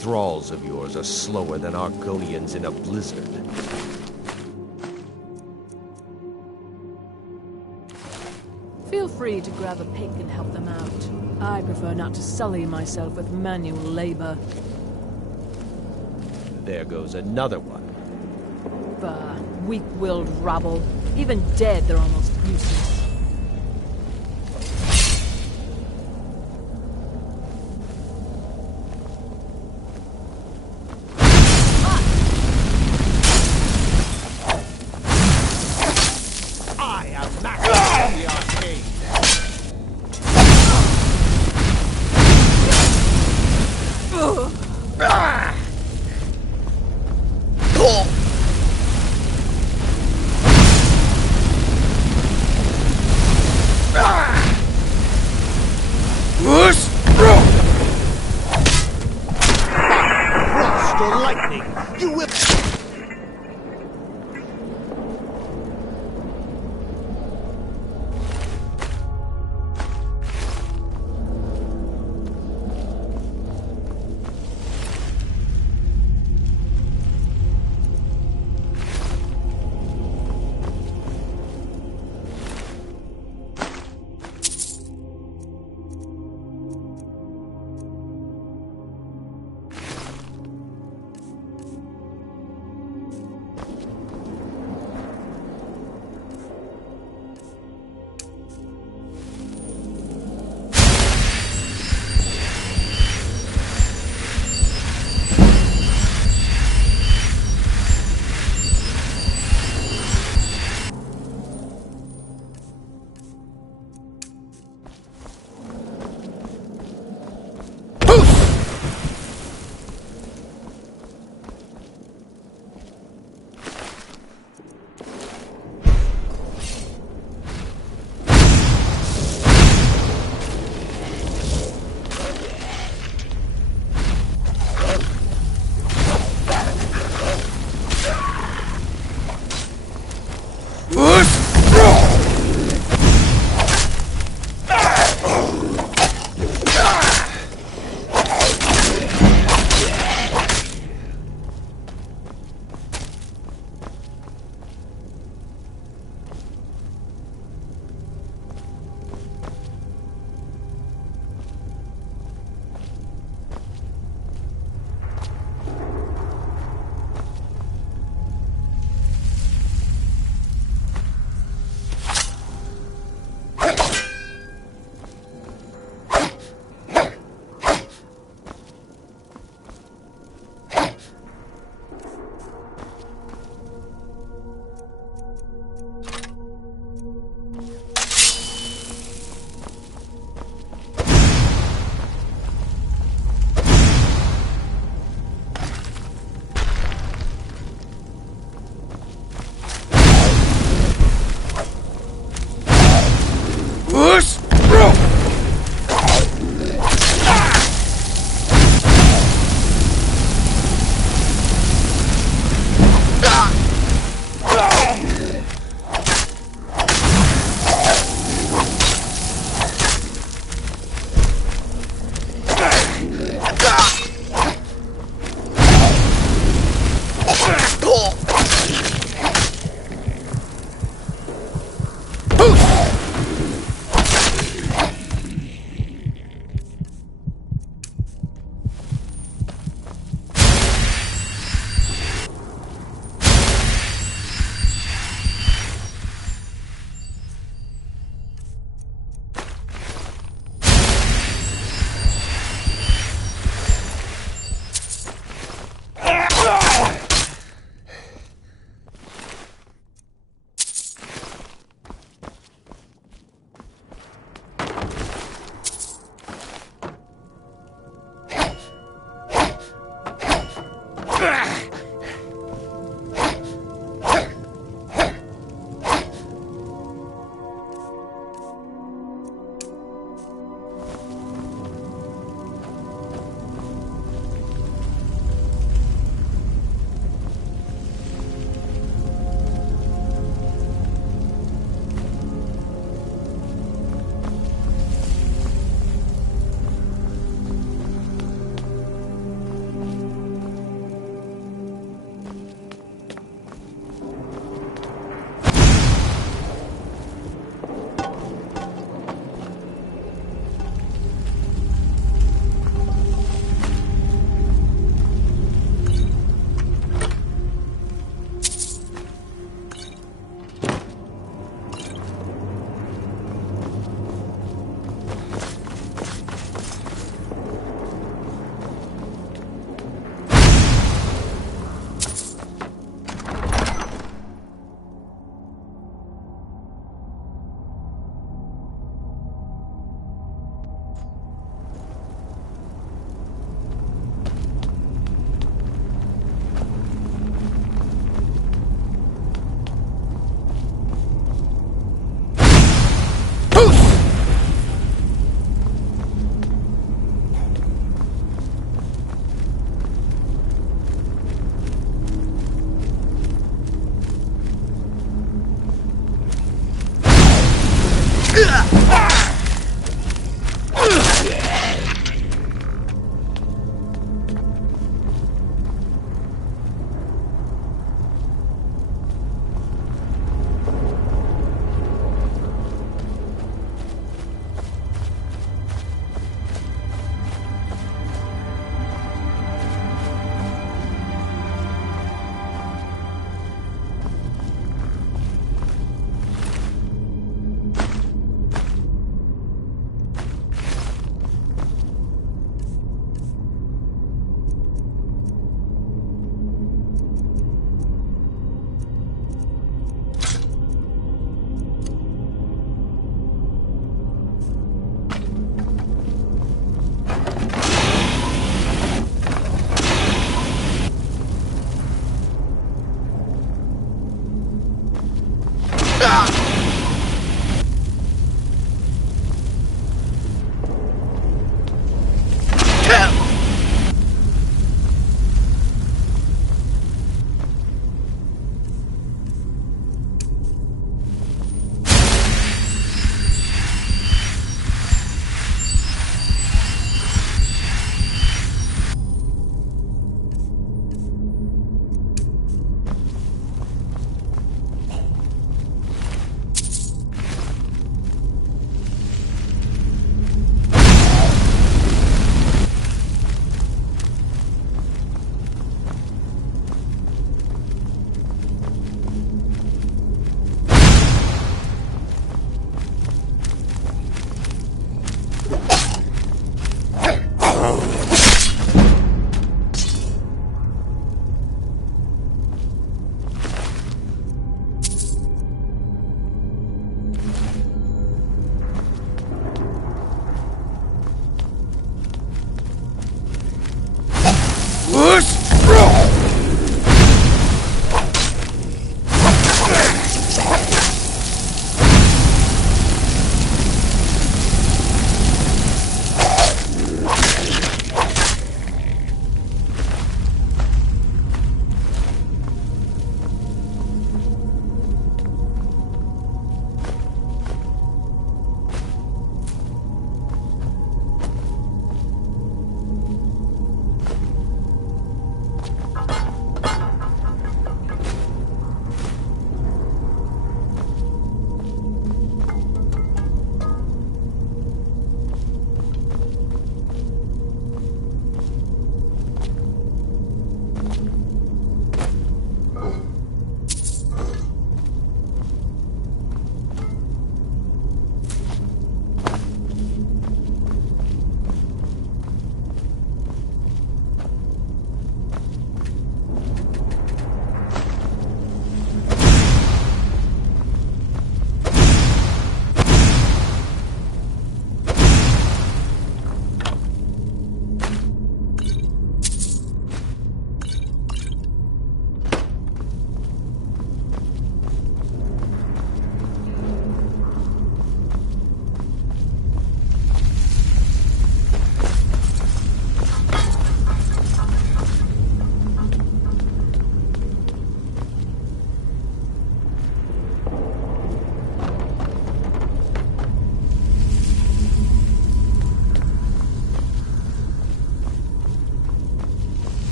thralls of yours are slower than Argonians in a blizzard. Feel free to grab a pick and help them out. I prefer not to sully myself with manual labor. There goes another one. Bah, weak-willed rabble. Even dead, they're almost useless. I am Max of the Arcade.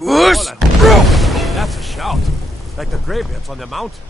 That's a shout. Like the graybeards on the mountain.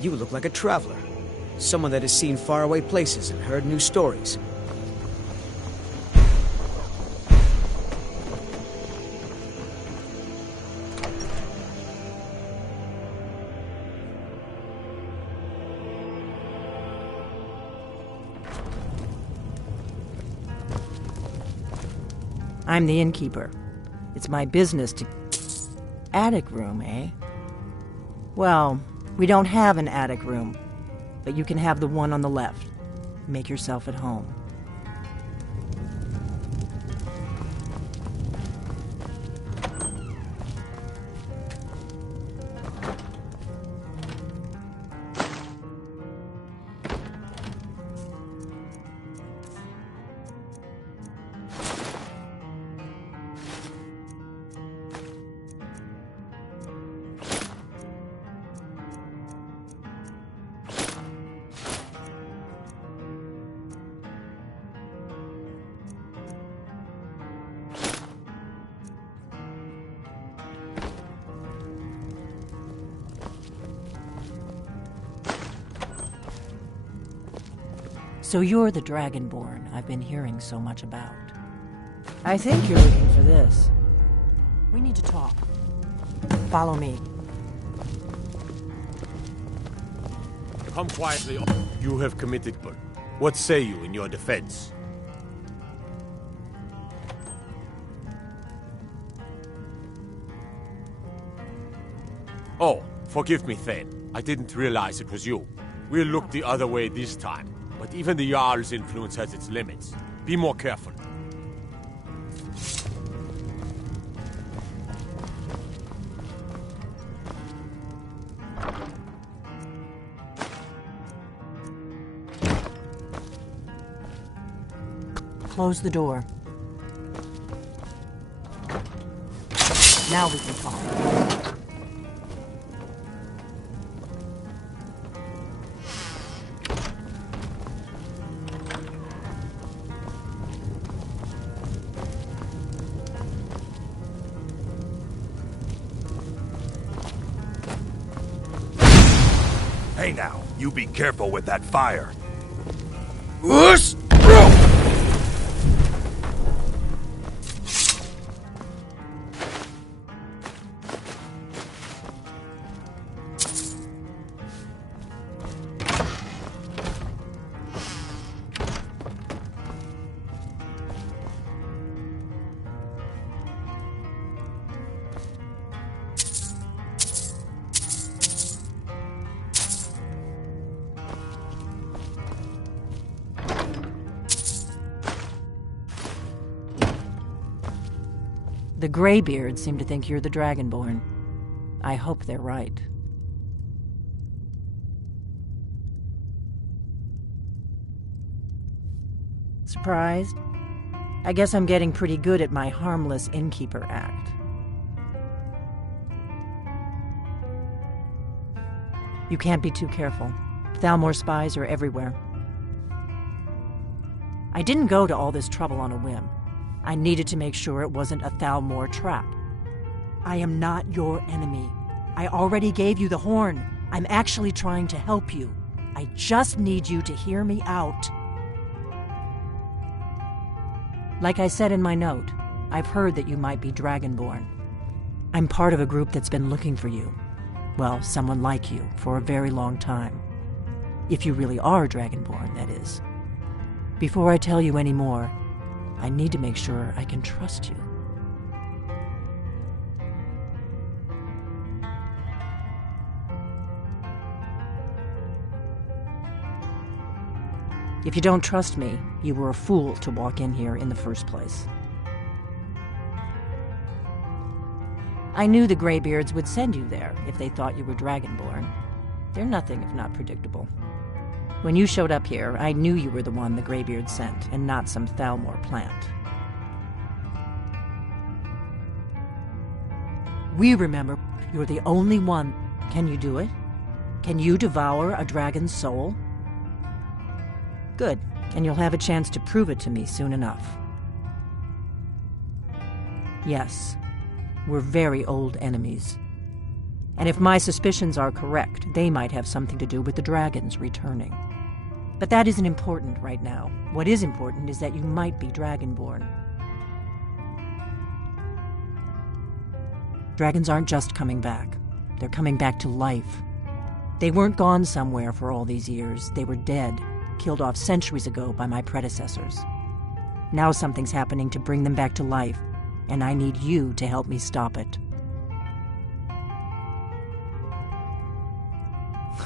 You look like a traveler. Someone that has seen faraway places and heard new stories. I'm the innkeeper. It's my business to... Attic room, eh? Well, we don't have an attic room, but you can have the one on the left. Make yourself at home. So you're the Dragonborn I've been hearing so much about. I think you're looking for this. We need to talk. Follow me. Come quietly. You have committed. What say you in your defense? Oh, forgive me, Thane. I didn't realize it was you. We'll look the other way this time. But even the Jarl's influence has its limits. Be more careful. Close the door. Now we can talk. Hey now, you be careful with that fire. The Greybeards seem to think you're the Dragonborn. I hope they're right. Surprised? I guess I'm getting pretty good at my harmless innkeeper act. You can't be too careful. Thalmor spies are everywhere. I didn't go to all this trouble on a whim. I needed to make sure it wasn't a Thalmor trap. I am not your enemy. I already gave you the horn. I'm actually trying to help you. I just need you to hear me out. Like I said in my note, I've heard that you might be Dragonborn. I'm part of a group that's been looking for you. Well, someone like you, for a very long time. If you really are Dragonborn, that is. Before I tell you any more, I need to make sure I can trust you. If you don't trust me, you were a fool to walk in here in the first place. I knew the Greybeards would send you there if they thought you were Dragonborn. They're nothing if not predictable. When you showed up here, I knew you were the one the Greybeards sent, and not some Thalmor plant. We remember you're the only one. Can you do it? Can you devour a dragon's soul? Good, and you'll have a chance to prove it to me soon enough. Yes, we're very old enemies. And if my suspicions are correct, they might have something to do with the dragons returning. But that isn't important right now. What is important is that you might be Dragonborn. Dragons aren't just coming back. They're coming back to life. They weren't gone somewhere for all these years. They were dead, killed off centuries ago by my predecessors. Now something's happening to bring them back to life, and I need you to help me stop it.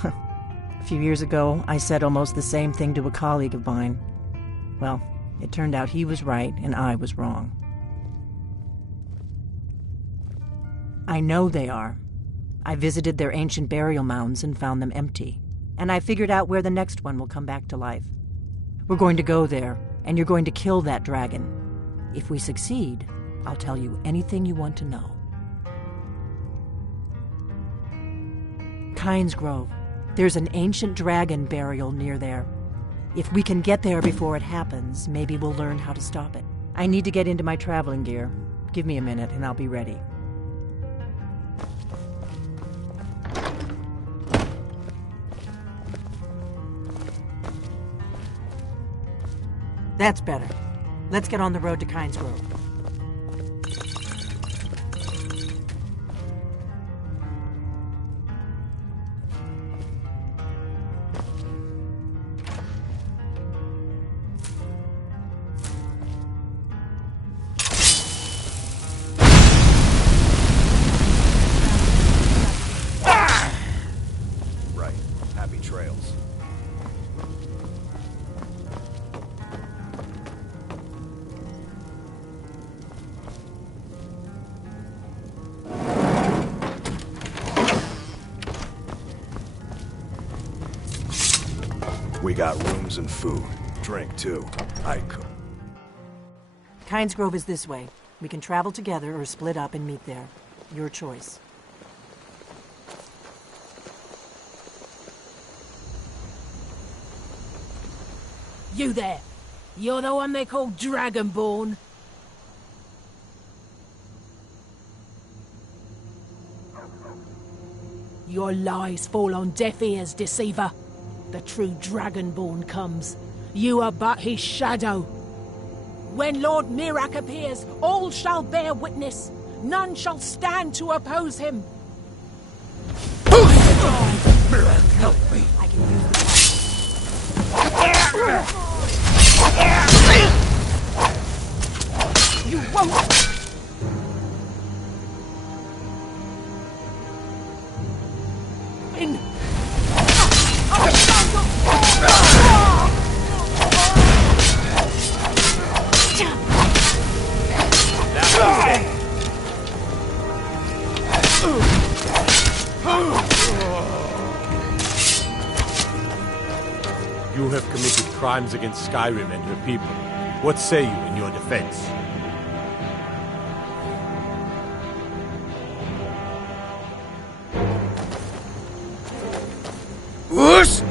A few years ago, I said almost the same thing to a colleague of mine. Well, it turned out he was right and I was wrong. I know they are. I visited their ancient burial mounds and found them empty. And I figured out where the next one will come back to life. We're going to go there, and you're going to kill that dragon. If we succeed, I'll tell you anything you want to know. Kynes Grove. There's an ancient dragon burial near there. If we can get there before it happens, maybe we'll learn how to stop it. I need to get into my traveling gear. Give me a minute and I'll be ready. That's better. Let's get on the road to Kynes Grove. Right. Happy trails. We got rooms and food. Drink, too. I cook. Kynes Grove is this way. We can travel together or split up and meet there. Your choice. You there! You're the one they call Dragonborn? Your lies fall on deaf ears, deceiver. The true Dragonborn comes. You are but his shadow. When Lord Mirak appears, all shall bear witness. None shall stand to oppose him. Mirak, help me! I can use the You won't! In. You have committed crimes against Skyrim and her people. What say you in your defense? Whoosh!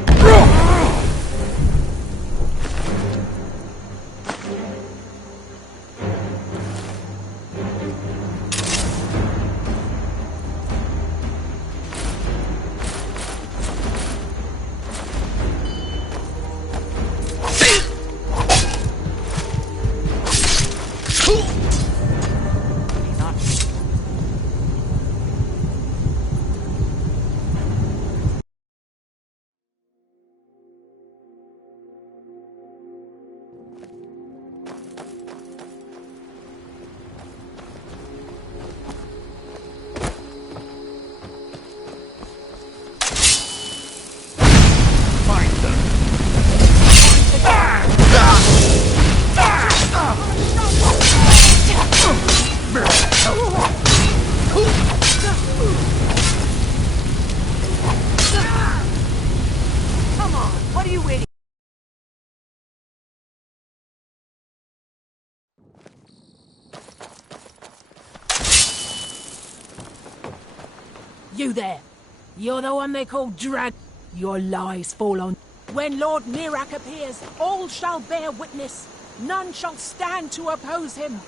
You there. You're the one they call Drag. Your lies fall on. When Lord Mirak appears, all shall bear witness. None shall stand to oppose him.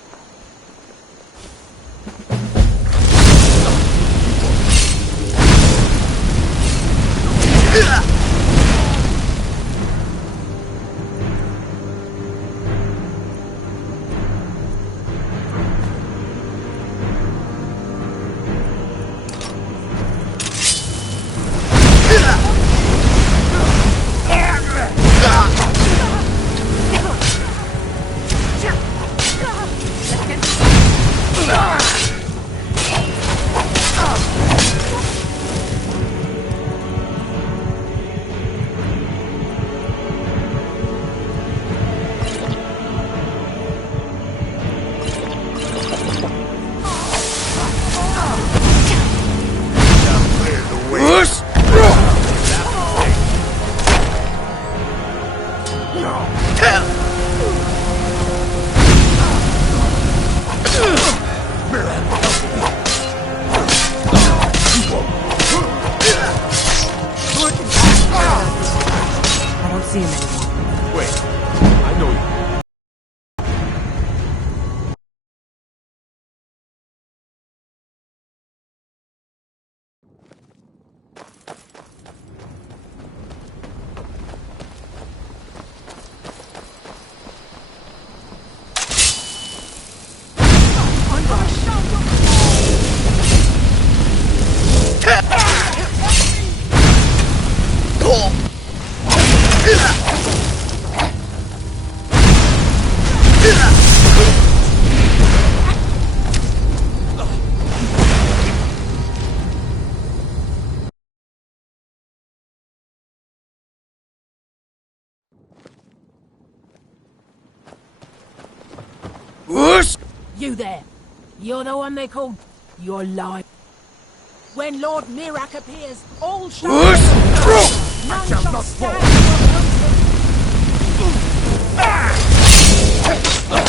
I don't see him anymore. Wait, I know you. You there. You're the one they call. Your lie. When Lord Mirak appears, all shall bear witness. None shall stand to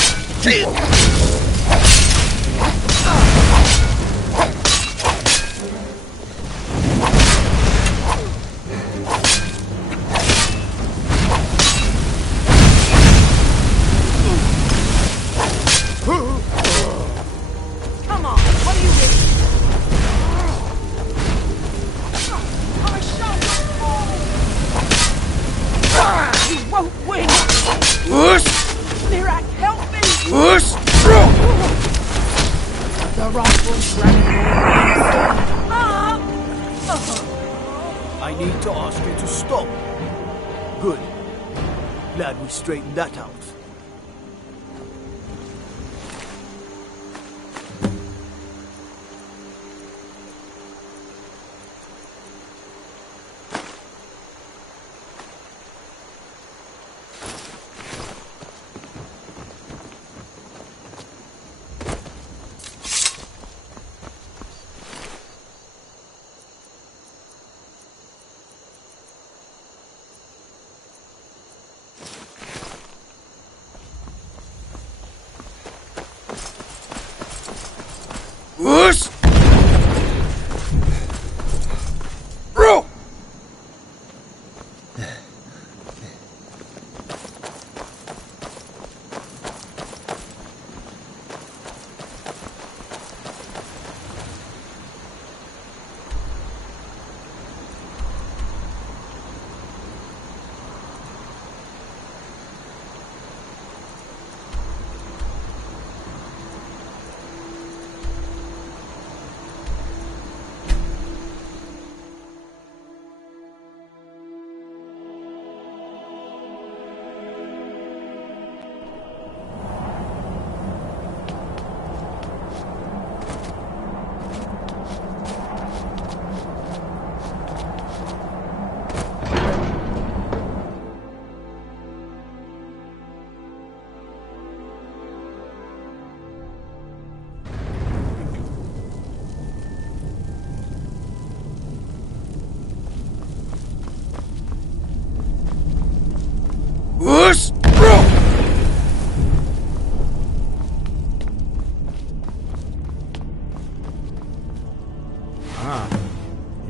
oppose him. Come on, what are you doing? I shall not fall! You won't win! Mirak, help me! The rightful dragon. I need to ask you to stop. Good. Glad we straightened that out.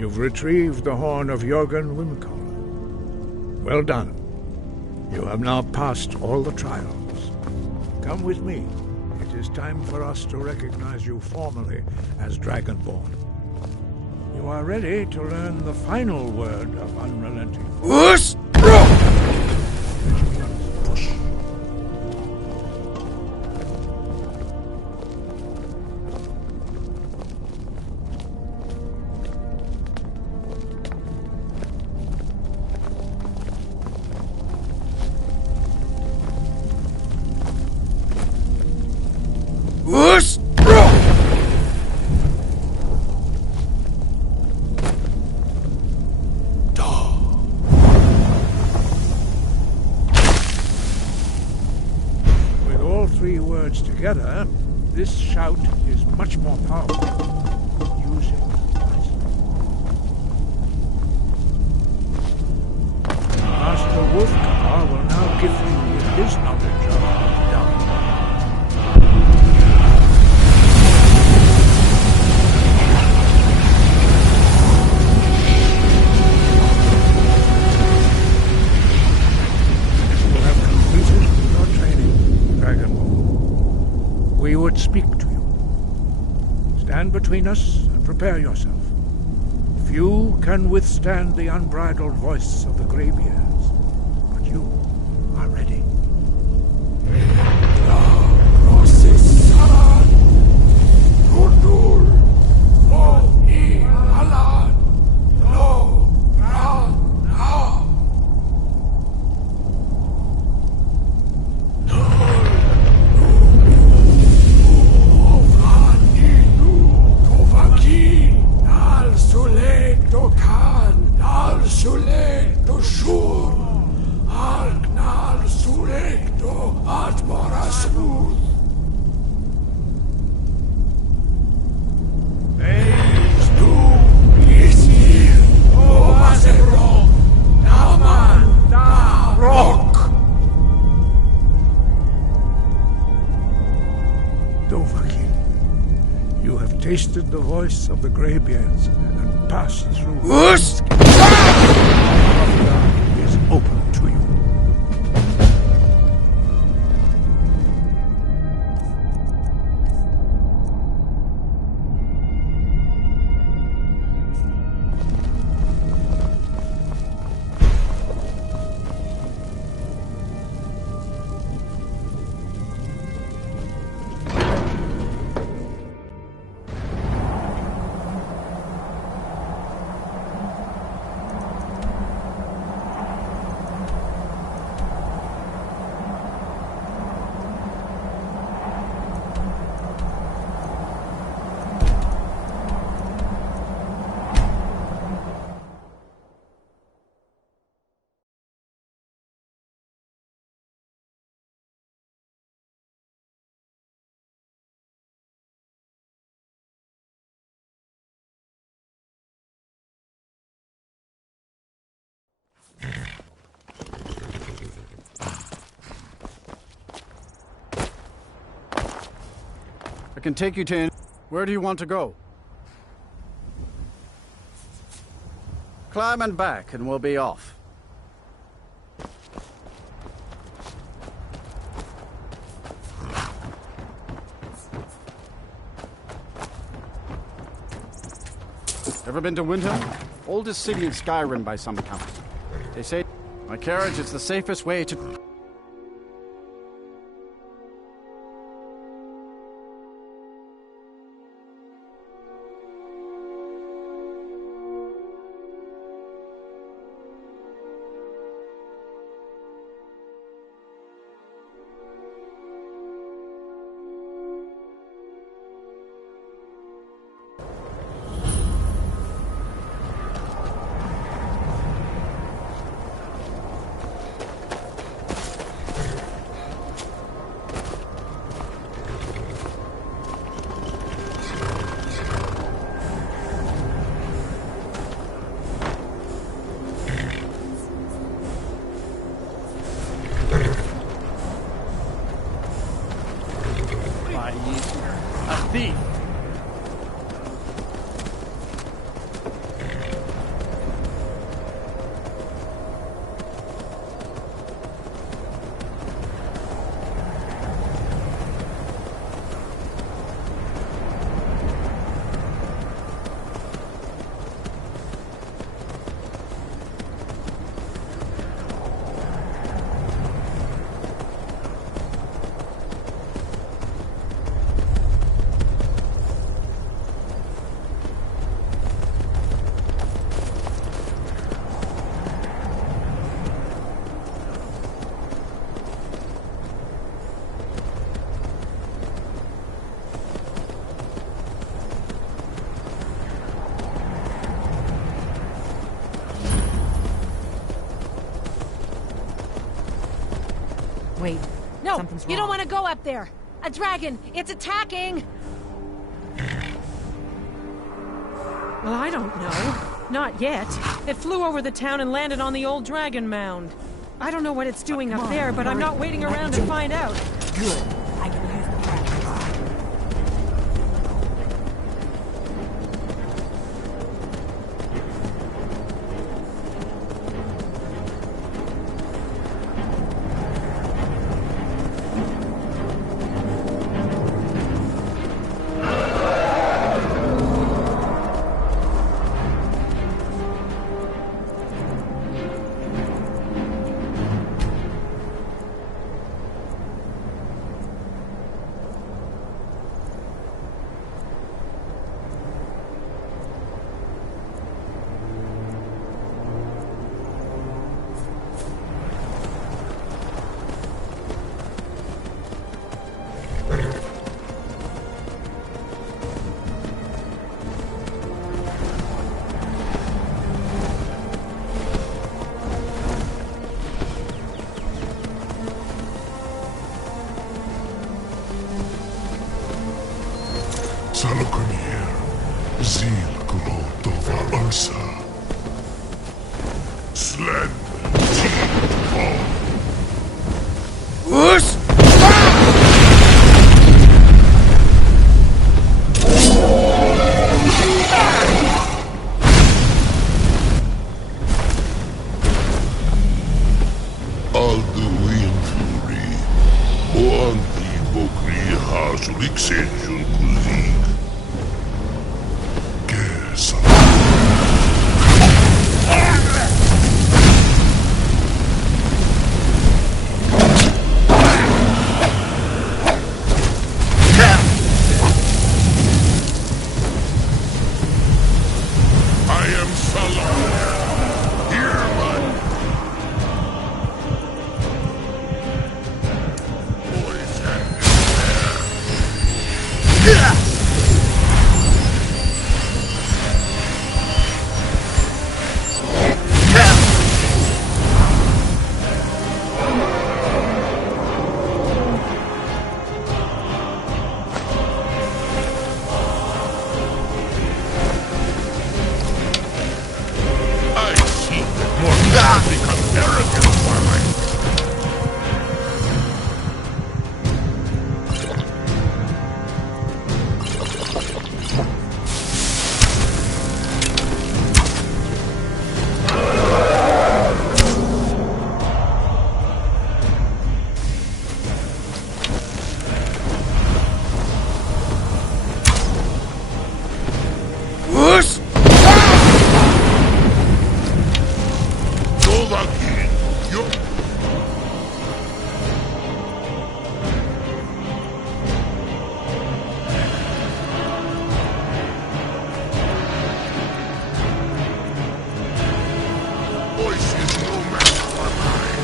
You've retrieved the horn of Jörgen Wimkel. Well done. You have now passed all the trials. Come with me. It is time for us to recognize you formally as Dragonborn. You are ready to learn the final word of unrelenting force. Push. With all three words together, this shout is much more powerful. Use it wisely. Master Wolfgar will now gift you with his knowledge of dark. We would speak to you. Stand between us and prepare yourself. Few can withstand the unbridled voice of the graybeards, but you are ready. You have tasted the voice of the graybeards and passed through. Hrothgar is open to you. I can take you to... Where do you want to go? Climb and back, and we'll be off. Ever been to Windhelm? Oldest city in Skyrim by some accounts. They say my carriage is the safest way to... A thief! No, Something's you don't wrong. want to go up there. A dragon, it's attacking! Well, I don't know. Not yet. It flew over the town and landed on the old dragon mound. I don't know what it's doing up there, but I'm not waiting around to find out. Good. I can use the dragon. Salokonier, Zil Grotova Ursa. Slen, Us! Aldo Winfuri, Oanti Bokri Hasulik Senjun Kuzik. Kesa. I am Salah. Hear my voice and I see that more become arrogant while I Us! Dovaki, you voice is no match for mine.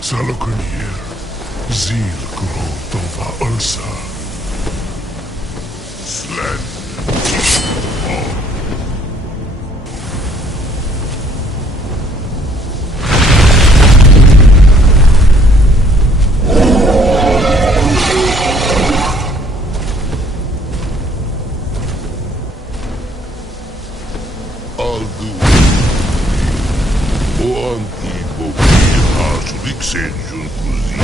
Salokonier, Zil Grotova Ursa. Slen. antico qui sull'Exension così.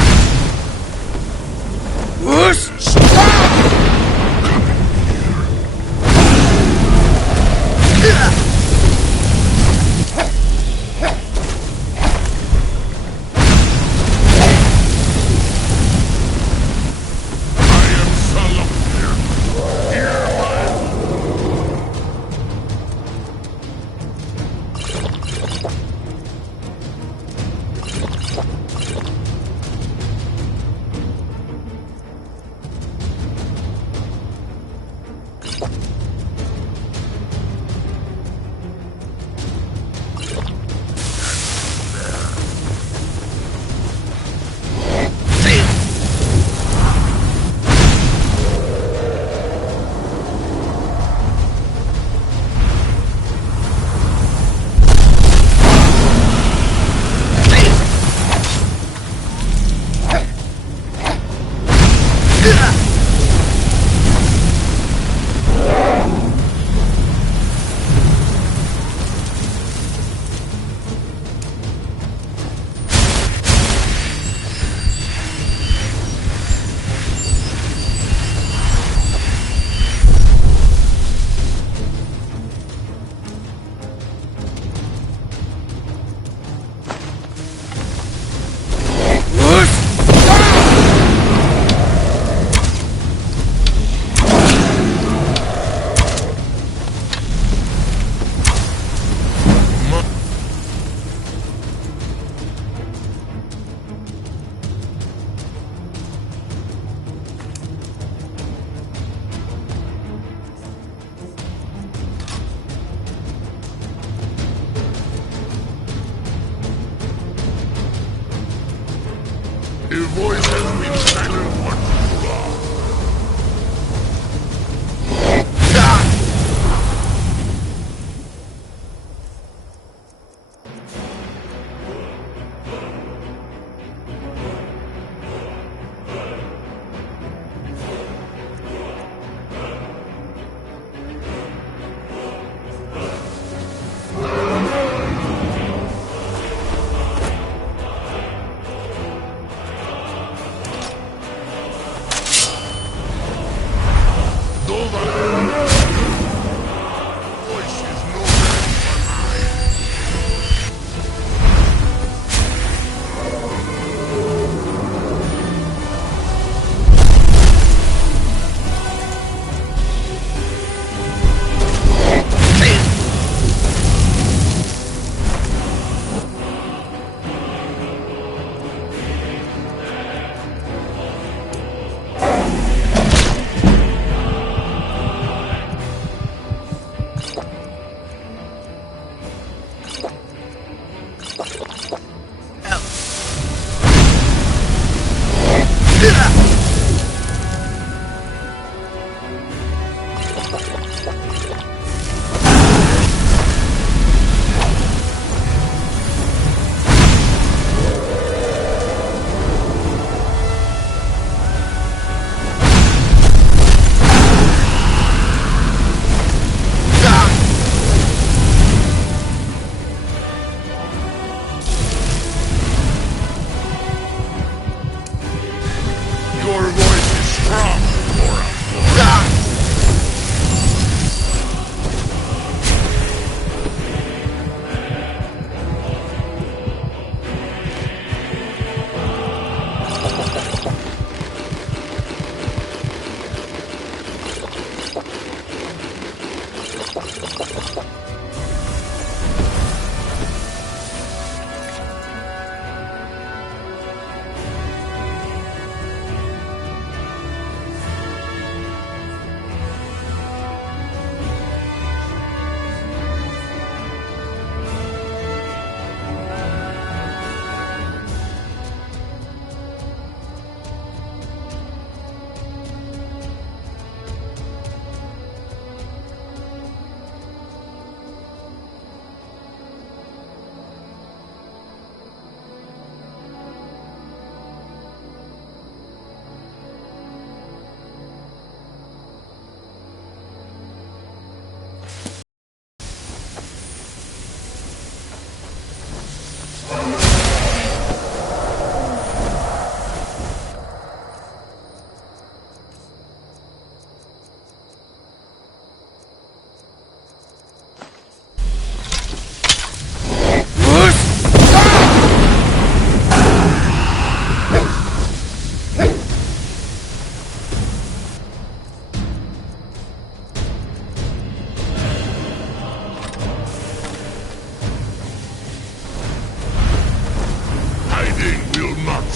Your voice has been silent for too long.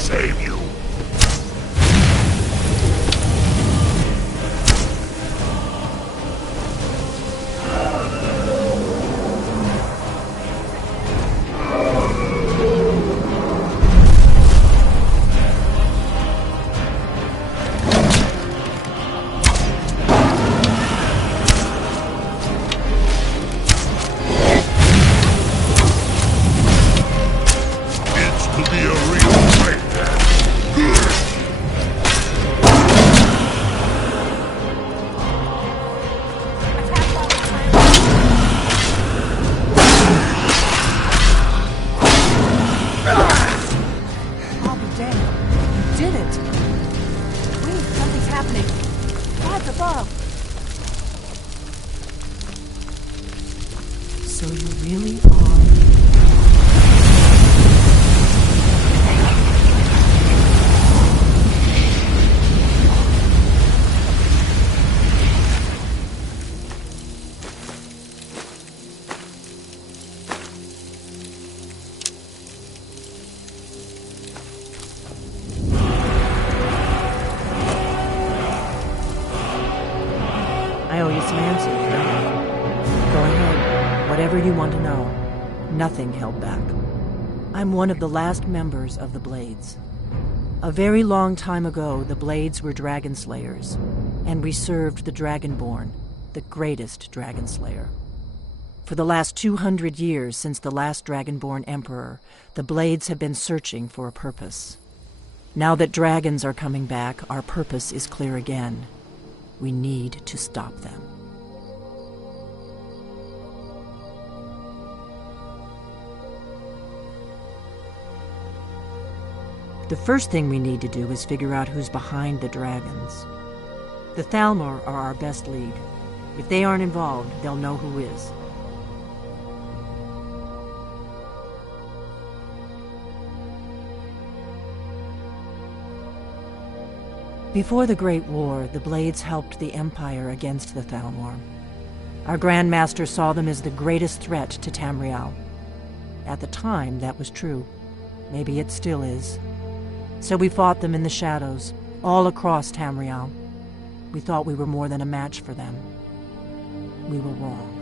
save you. So you really are... I owe you some answers. Go ahead. Whatever you want to know. Nothing held back. I'm one of the last members of the Blades. A very long time ago, the Blades were dragon slayers, and we served the Dragonborn, the greatest dragon slayer. For the last 200 years since the last Dragonborn Emperor, the Blades have been searching for a purpose. Now that dragons are coming back, our purpose is clear again. We need to stop them. The first thing we need to do is figure out who's behind the dragons. The Thalmor are our best lead. If they aren't involved, they'll know who is. Before the Great War, the Blades helped the Empire against the Thalmor. Our Grand Master saw them as the greatest threat to Tamriel. At the time, that was true. Maybe it still is. So we fought them in the shadows, all across Tamriel. We thought we were more than a match for them. We were wrong.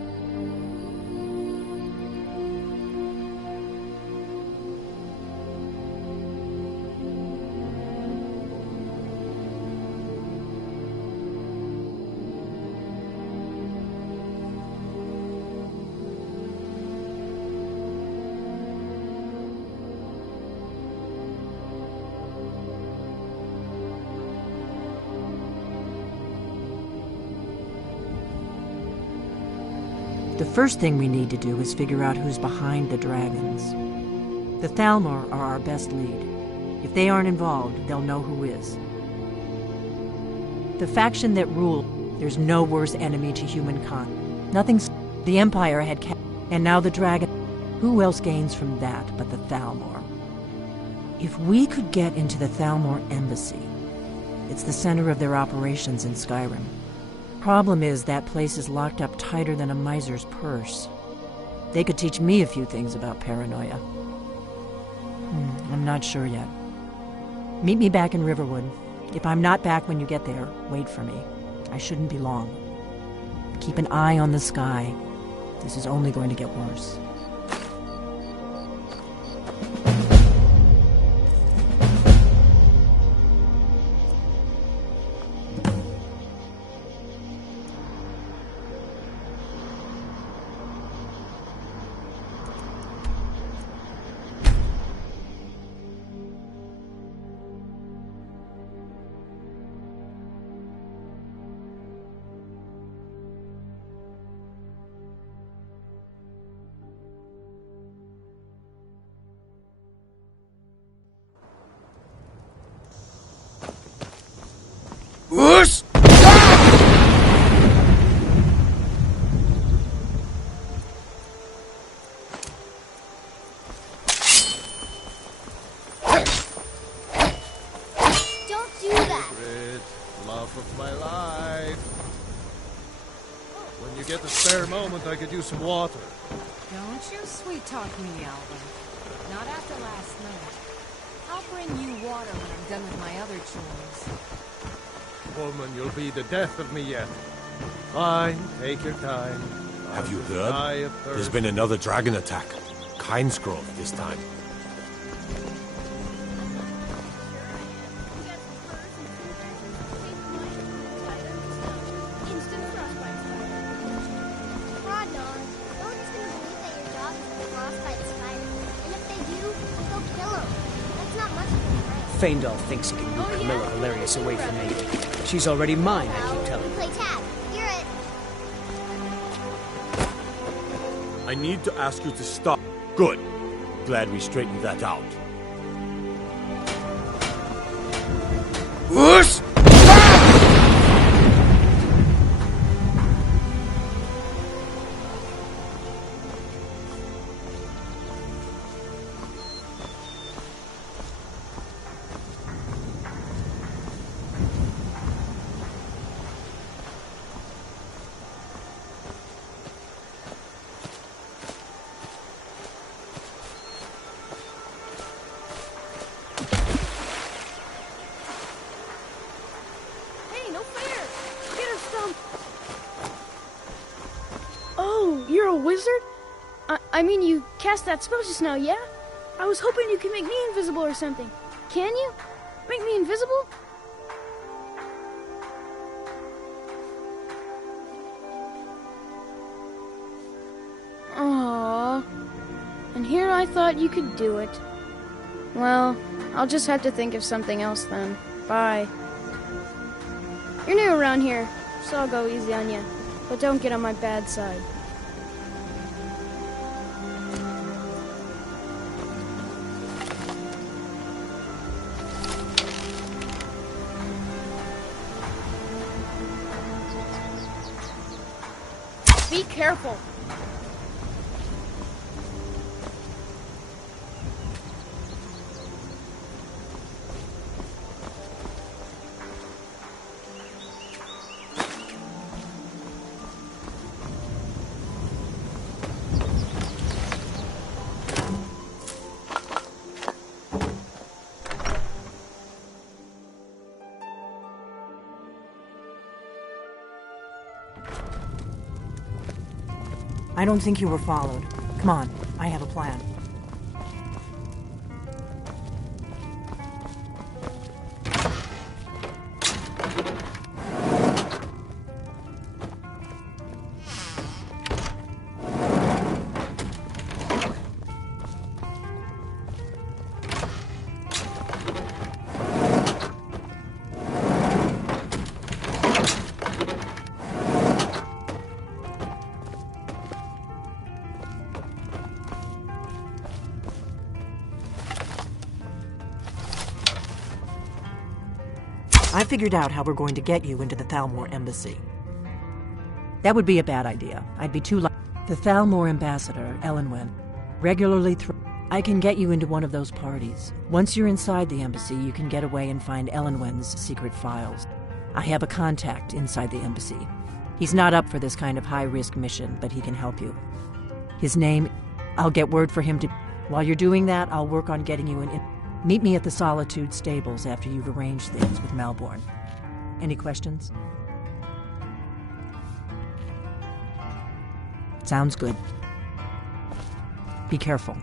The first thing we need to do is figure out who's behind the dragons. The Thalmor are our best lead. If they aren't involved, they'll know who is. The faction that rule, there's no worse enemy to humankind. Nothing's... The Empire had kept... And now the dragon... Who else gains from that but the Thalmor? If we could get into the Thalmor embassy, it's the center of their operations in Skyrim. Problem is, that place is locked up tighter than a miser's purse. They could teach me a few things about paranoia. I'm not sure yet. Meet me back in Riverwood. If I'm not back when you get there, wait for me. I shouldn't be long. Keep an eye on the sky. This is only going to get worse. Whoosh! Don't do that. Love of my life. When you get a spare moment, I could use some water. Don't you sweet-talk me, Alvin. Not after last night. I'll bring you water when I'm done with my other chores. Woman, you'll be the death of me yet. Fine, take your time. Have you heard? There's been another dragon attack. Kind's Grove this time. Faendal thinks he can woo Camilla Valerius away from me. She's already mine, I keep telling you. Play tag. You're it. I need to ask you to stop. Good. Glad we straightened that out. Whoosh! You're a wizard? I mean, you cast that spell just now, yeah? I was hoping you could make me invisible or something. Can you? Make me invisible? Aww. And here I thought you could do it. Well, I'll just have to think of something else then. Bye. You're new around here, so I'll go easy on you. But don't get on my bad side. Be careful. I don't think you were followed. Come on, I have a plan. I figured out how we're going to get you into the Thalmor embassy. That would be a bad idea. I'd be too The Thalmor ambassador, Elenwen, regularly I can get you into one of those parties. Once you're inside the embassy, you can get away and find Elenwen's secret files. I have a contact inside the embassy. He's not up for this kind of high-risk mission, but he can help you. His name, I'll get word for him to... While you're doing that, I'll work on getting you in... Meet me at the Solitude stables after you've arranged things with Malborn. Any questions? Sounds good. Be careful.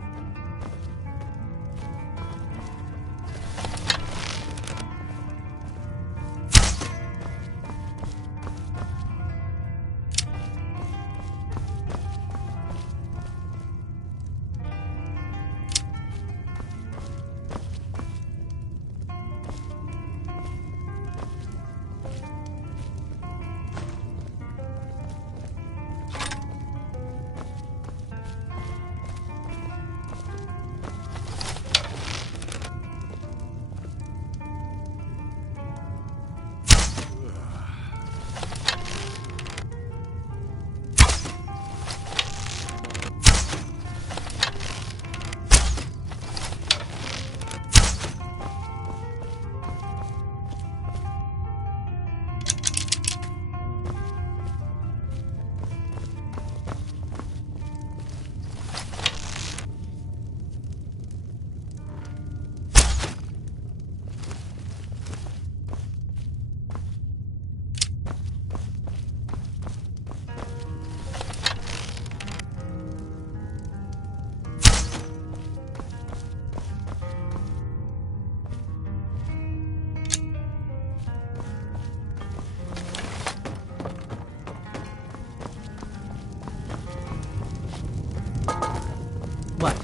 What?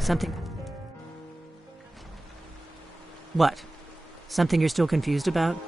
Something... What? Something you're still confused about?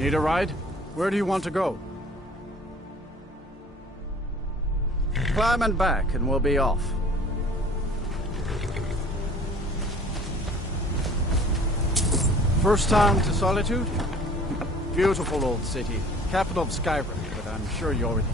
Need a ride? Where do you want to go? Climb and back, and we'll be off. First time to Solitude? Beautiful old city. Capital of Skyrim, but I'm sure you already...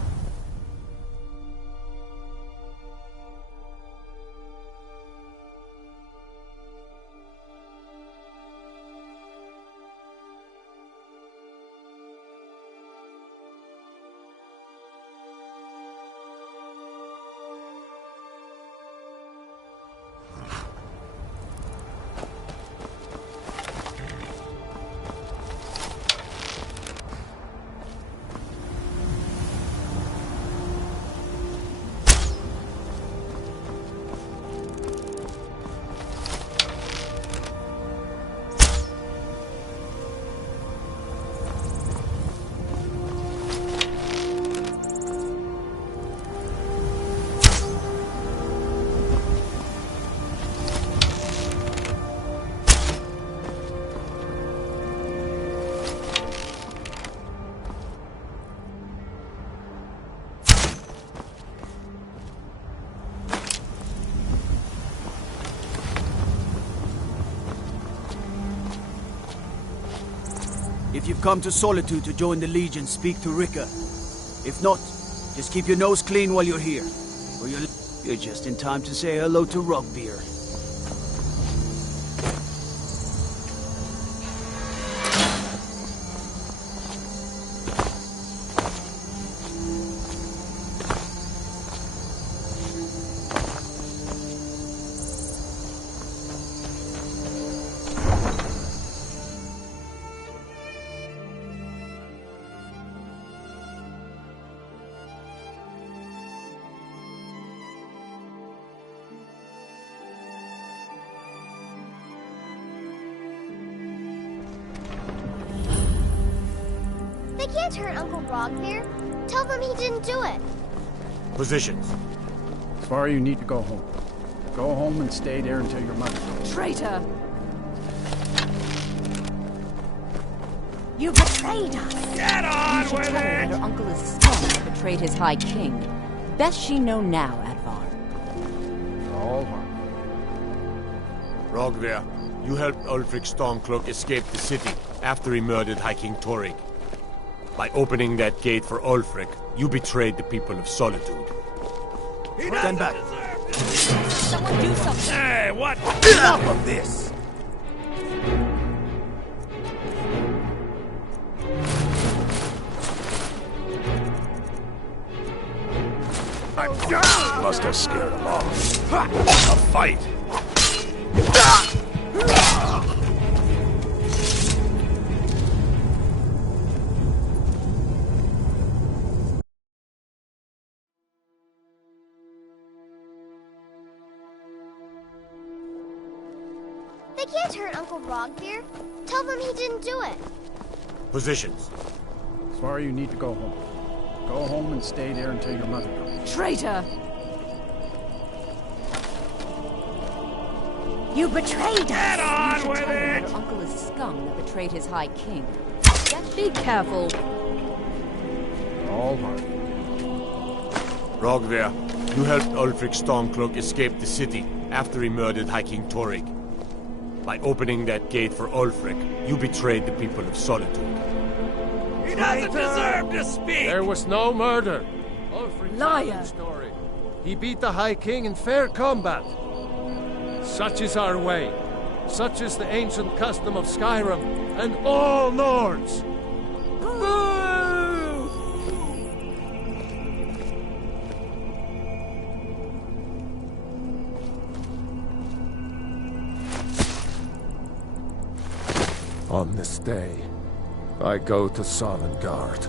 If you've come to Solitude to join the Legion, speak to Rika. If not, just keep your nose clean while you're here. Or you're just in time to say hello to Rugbeer. They can't hurt Uncle Rogbeer. Tell them he didn't do it. Positions. Svar, you need to go home. Go home and stay there until your mother comes. Traitor! You betrayed us! Get on you should with tell her it! that her uncle is Stone betrayed his High King. Best she know now, Advar. All harm. Rogver, you helped Ulfric Stormcloak escape the city after he murdered High King Torrig. By opening that gate for Ulfric, you betrayed the people of Solitude. Stand back. Someone do something! Hey, what? Enough of this! Must have scared him off. A fight! They can't hurt Uncle Rogbeer. Tell them he didn't do it. Positions. Sorry, you need to go home. Go home and stay there until your mother comes. Traitor! You betrayed us! Get on with it! Your uncle is scum that betrayed his High King. Be careful. All right. Rogver, you helped Ulfric Stormcloak escape the city after he murdered High King Torig. By opening that gate for Ulfric, you betrayed the people of Solitude. He doesn't deserve to speak! There was no murder. Ulfric Liar! Story. He beat the High King in fair combat. Such is our way. Such is the ancient custom of Skyrim and all Nords. On this day, I go to Sovngarde.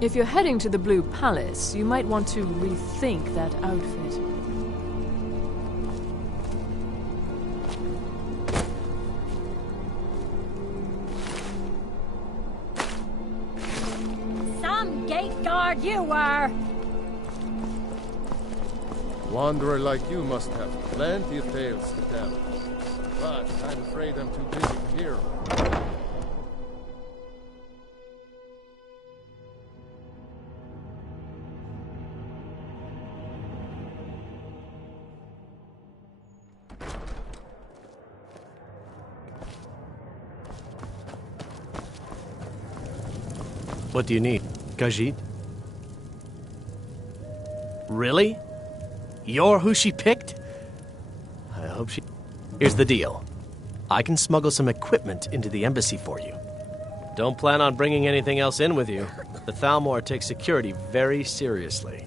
If you're heading to the Blue Palace, you might want to rethink that outfit. Some gate guard you were! Wanderer like you must have plenty of tales to tell. But I'm afraid I'm too busy to hear them. What do you need? Khajiit? Really? You're who she picked? I hope she... Here's the deal. I can smuggle some equipment into the embassy for you. Don't plan on bringing anything else in with you. The Thalmor takes security very seriously.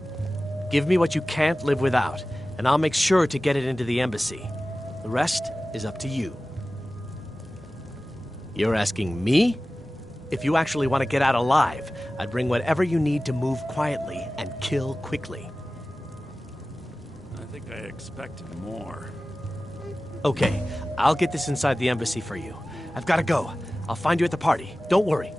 Give me what you can't live without, and I'll make sure to get it into the embassy. The rest is up to you. You're asking me? If you actually want to get out alive, I'd bring whatever you need to move quietly and kill quickly. I think I expected more. Okay, I'll get this inside the embassy for you. I've got to go. I'll find you at the party. Don't worry.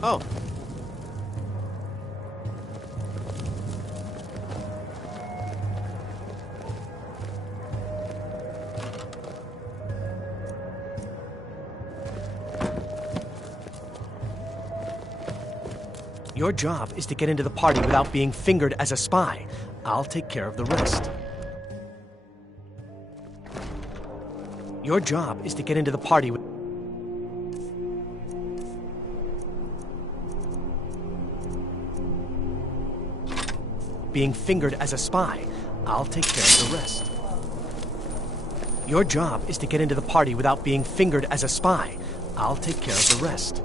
Oh. Your job is to get into the party without being fingered as a spy. I'll take care of the rest. Your job is to get into the party with... being fingered as a spy. I'll take care of the rest. Your job is to get into the party without being fingered as a spy. I'll take care of the rest.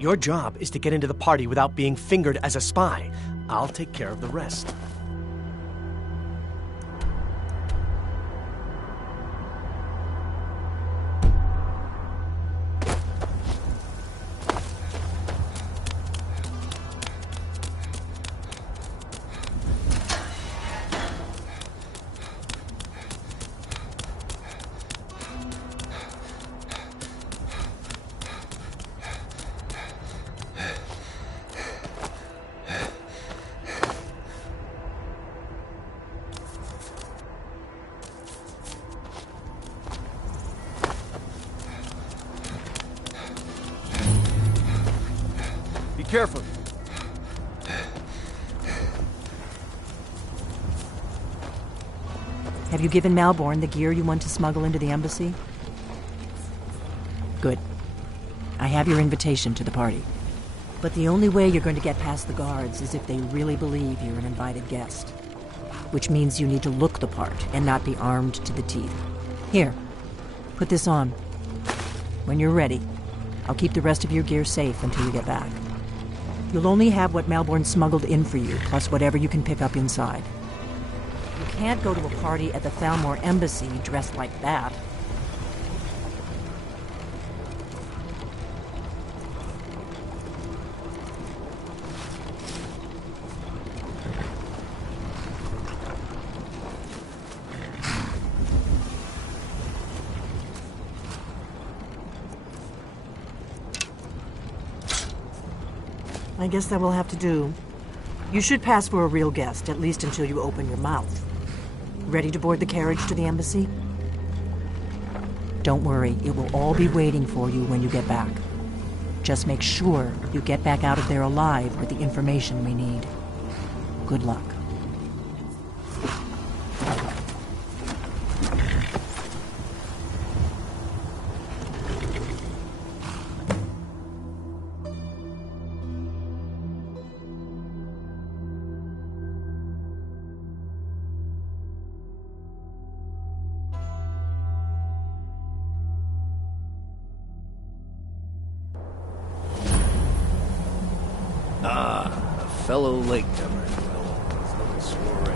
Your job is to get into the party without being fingered as a spy. I'll take care of the rest. Careful. Have you given Malborn the gear you want to smuggle into the embassy? Good. I have your invitation to the party. But the only way you're going to get past the guards is if they really believe you're an invited guest. Which means you need to look the part and not be armed to the teeth. Here, put this on. When you're ready, I'll keep the rest of your gear safe until you get back. You'll only have what Malborn smuggled in for you, plus whatever you can pick up inside. You can't go to a party at the Thalmor Embassy dressed like that. I guess that will have to do. You should pass for a real guest, at least until you open your mouth. Ready to board the carriage to the embassy? Don't worry, it will all be waiting for you when you get back. Just make sure you get back out of there alive with the information we need. Good luck. Fellow latecomers, well, little soiree.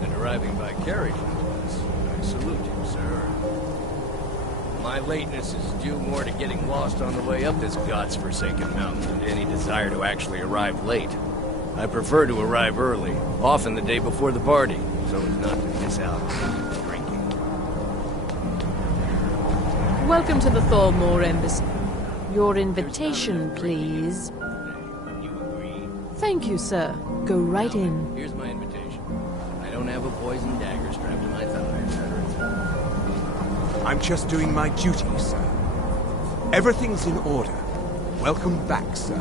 And arriving by carriage, no less. I salute you, sir. My lateness is due more to getting lost on the way up this god's-forsaken mountain than to any desire to actually arrive late. I prefer to arrive early, often the day before the party, so as not to miss out on drinking. Welcome to the Thalmor Embassy. Your invitation, please. Thank you, sir. Go right in. Here's my invitation. I don't have a poison dagger strapped to my thigh. I'm just doing my duty, sir. Everything's in order. Welcome back, sir.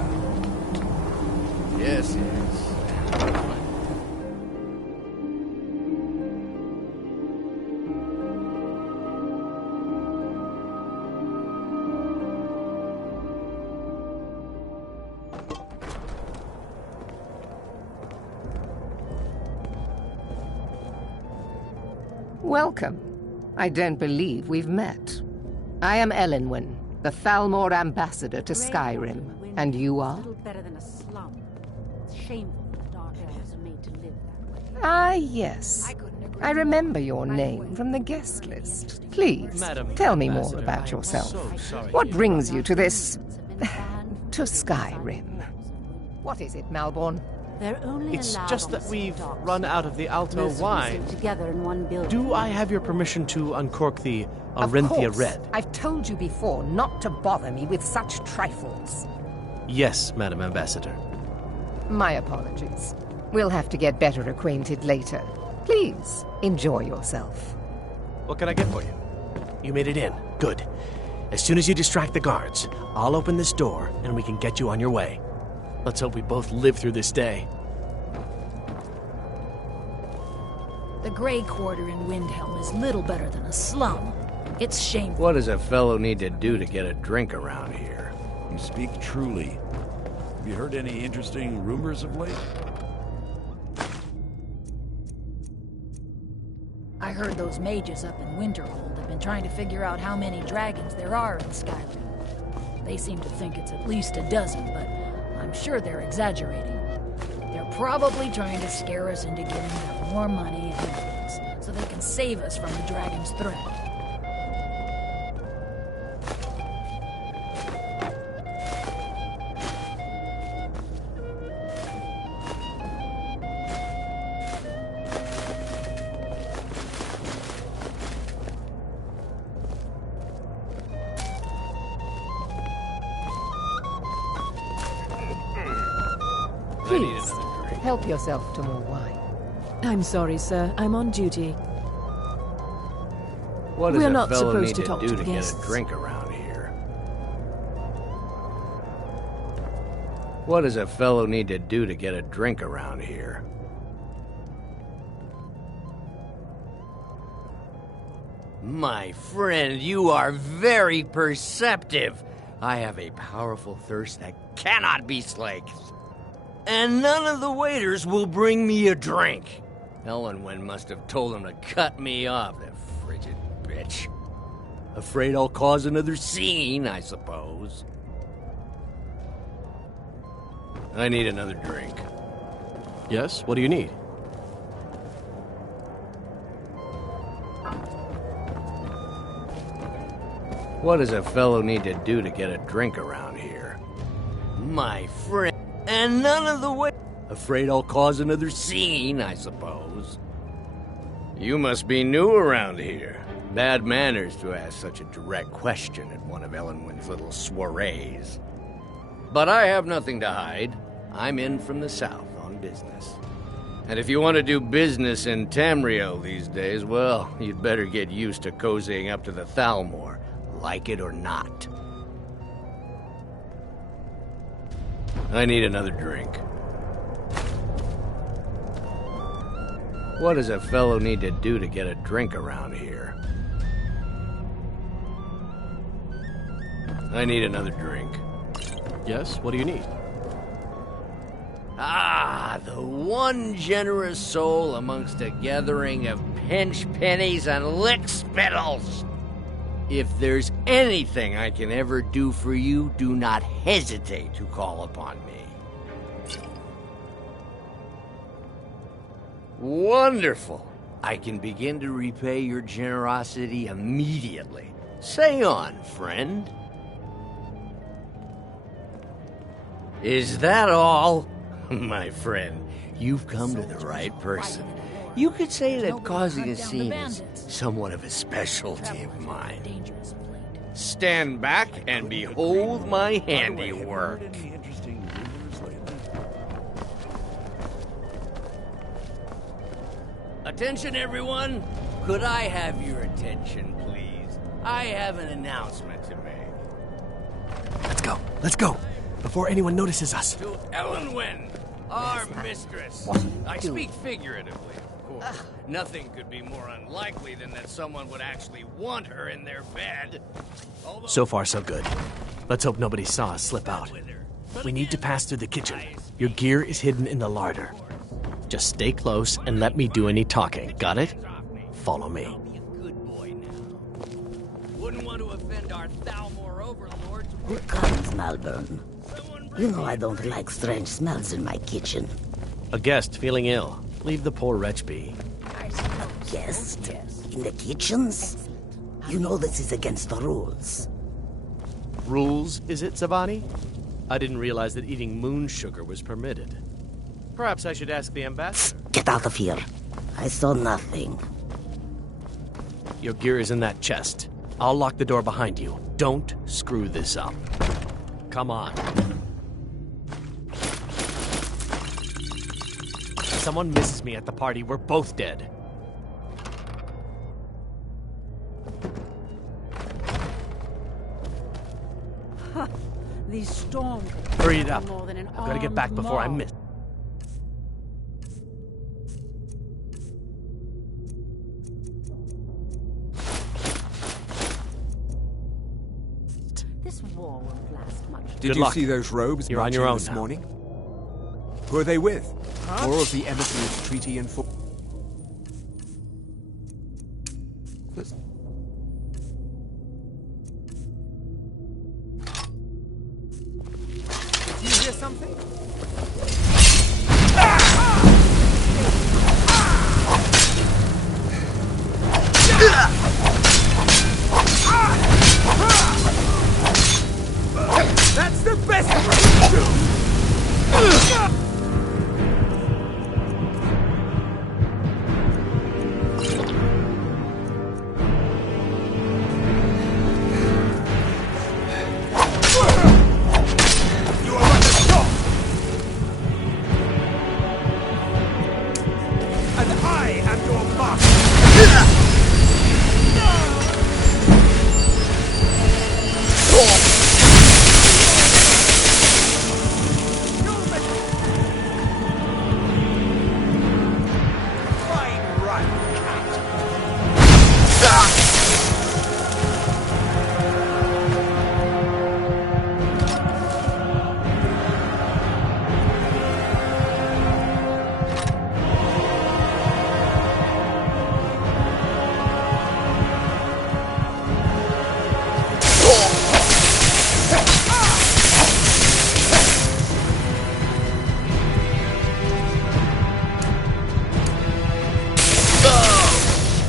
Yes, yes. Welcome. I don't believe we've met. I am Elenwen, the Thalmor ambassador to Skyrim. And you are? Better than a slum. It's shameful that the Dark Elves are made to live that way. Ah, yes. I remember your name from the guest list. Please, tell me more about yourself. What brings you to this... to Skyrim? What is it, Malborn? It's just that we've run out of the Alto wine. Together in one building. Do I have your permission to uncork the Of Arinthia course. Red? I've told you before not to bother me with such trifles. Yes, Madam Ambassador. My apologies. We'll have to get better acquainted later. Please, enjoy yourself. What can I get for you? You made it in. Good. As soon as you distract the guards, I'll open this door and we can get you on your way. Let's hope we both live through this day. The Grey Quarter in Windhelm is little better than a slum. It's shameful. What does a fellow need to do to get a drink around here? You speak truly. Have you heard any interesting rumors of late? I heard those mages up in Winterhold have been trying to figure out how many dragons there are in Skyrim. They seem to think it's at least a dozen, but I'm sure they're exaggerating. They're probably trying to scare us into giving them more money and influence, so they can save us from the dragon's threat. Please, help yourself to more wine. I'm sorry, sir. I'm on duty. What does We're a not fellow supposed need to to talk do to to get guests. a drink around here? What does a fellow need to do to get a drink around here? My friend, you are very perceptive. I have a powerful thirst that cannot be slaked. And none of the waiters will bring me a drink. Elenwen must have told them to cut me off, that frigid bitch. Afraid I'll cause another scene, I suppose. I need another drink. Yes? What do you need? What does a fellow need to do to get a drink around here? My friend, and none of the way. Afraid I'll cause another scene, I suppose. You must be new around here. Bad manners to ask such a direct question at one of Elenwen's little soirees. But I have nothing to hide. I'm in from the south on business. And if you want to do business in Tamriel these days, well, you'd better get used to cozying up to the Thalmor, like it or not. I need another drink. What does a fellow need to do to get a drink around here? I need another drink. Yes? What do you need? Ah, the one generous soul amongst a gathering of pinch pennies and lick spittles. If there's anything I can ever do for you, do not hesitate to call upon me. Wonderful. I can begin to repay your generosity immediately. Say on, friend. Is that all? My friend, you've come to the right person. You could say that causing a scene is somewhat of a specialty of mine. Stand back and behold my handiwork. Attention, everyone. Could I have your attention, please? I have an announcement to make. Let's go. Before anyone notices us. To Elenwen, our mistress. I speak figuratively, of course. Nothing could be more unlikely than that someone would actually want her in their bed. So far, so good. Let's hope nobody saw us slip out. We need to pass through the kitchen. Your gear is hidden in the larder. Just stay close and let me do any talking. Got it? Follow me. Wouldn't want to offend our Thalmor overlord. Here comes Malburn. You know I don't like strange smells in my kitchen. A guest feeling ill. Leave the poor wretch be. Guest? In the kitchens? You know this is against the rules. Rules, is it, Zavani? I didn't realize that eating moon sugar was permitted. Perhaps I should ask the ambassador. Get out of here. I saw nothing. Your gear is in that chest. I'll lock the door behind you. Don't screw this up. Come on. If someone misses me at the party, we're both dead. These storm. Hurry it up. More than an I've got to get back armed before I mob. miss. This war won't last much. Did Good you luck. see those robes You're on marching your own this now. morning? Who are they with? Huh? More of the emissary's treaty and for. Did you hear something? That's the best we can do! And I am your master! Fine run, cat!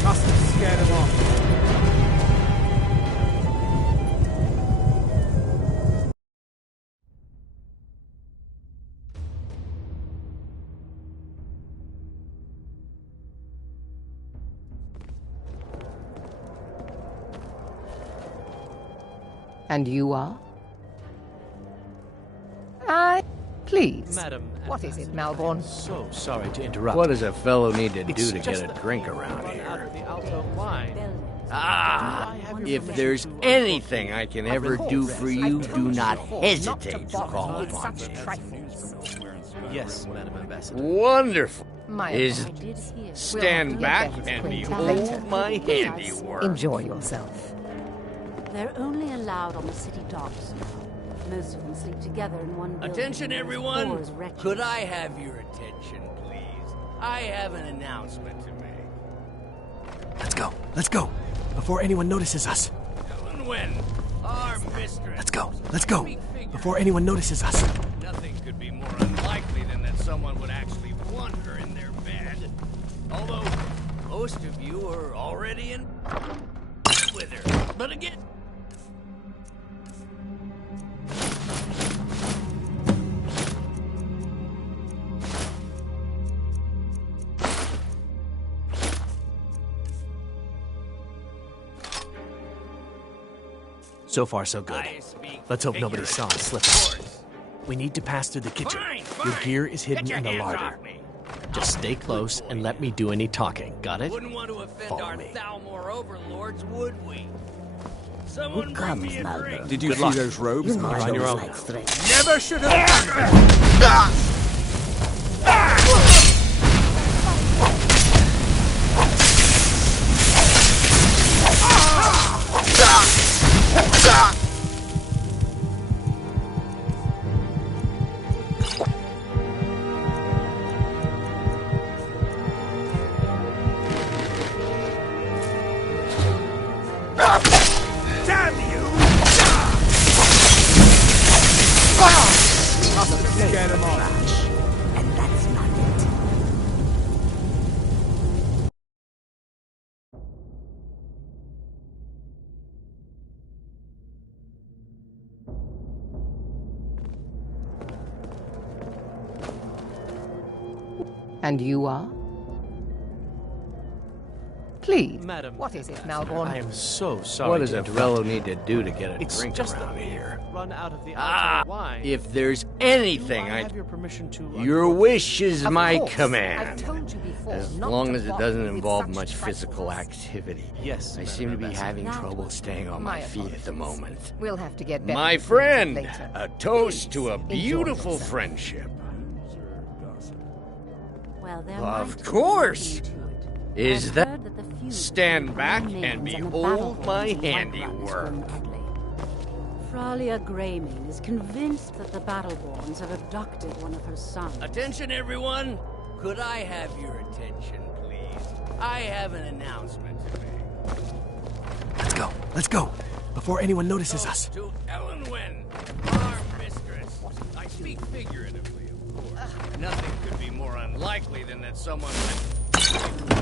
Must have scared him off. And you are? Please. Madam, What is it, Malborn? So sorry to interrupt. What does a fellow need to It's do to just get a that drink we around run out here? of the Alto wine. Ah! If there's anything I can ever do for you, do not hesitate to call upon me. Yes, Madam Ambassador. Wonderful. My Is apologies. stand We'll back get and acquainted behold later. my Please, handiwork. enjoy yourself. They're only allowed on the city docks now. Most of them sleep together in one building. Attention, As everyone! poor as wretches. Could I have your attention, please? I have an announcement to make. Let's go. Let's go. Before anyone notices us. And when our mistress... Let's go. Let's go. Before anyone notices us. Nothing could be more unlikely than that someone would actually want her in their bed. Although, most of you are already in with her. But again... So far, so good. Let's hope nobody saw us slip out. We need to pass through the kitchen. Your gear is hidden in the larder. Just stay close and let me do any talking. Got it? Wouldn't want to offend Follow our me. Thalmor overlords, would we? Someone bring me a drink. Did you Good see luck. those robes You're marching? on your own. Never should have done it! Damn you! Must have scared him off. And that's not it. And you are? Please, Madam, what is it, Malborn? I am so sorry. What does to a interrupt. fellow need to do to get a It's drink just around that here? Run out of the Ah, wine. if there's anything I I... have your permission to... Your wish is Of my course. command. I've told you before As not long to as it bother doesn't me with involve such much physical trifles. activity. Yes, I Madam seem to be Ambassador. having trouble staying on my feet at the moment. We'll have to get better My acquainted friend, later. a toast to a Enjoy beautiful yourself. friendship. Well, there Of might course. be something to it. Is I've that... heard that the few Stand back names and the behold my battlegrounds and handiwork. whiteruns run ugly. Fralia Greymane is convinced that the Battleborns have abducted one of her sons. Attention, everyone! Could I have your attention, please? I have an announcement to make. Let's go, before anyone notices us. To Elenwen, our mistress. I speak figuratively, of course. Nothing could be more unlikely than that someone would...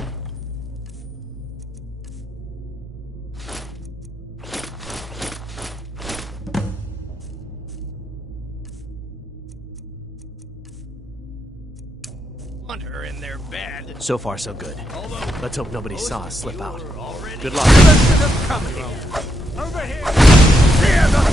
want her in their bed. So far, so good. Let's hope nobody saw us slip out. Good luck. Over here! Fear the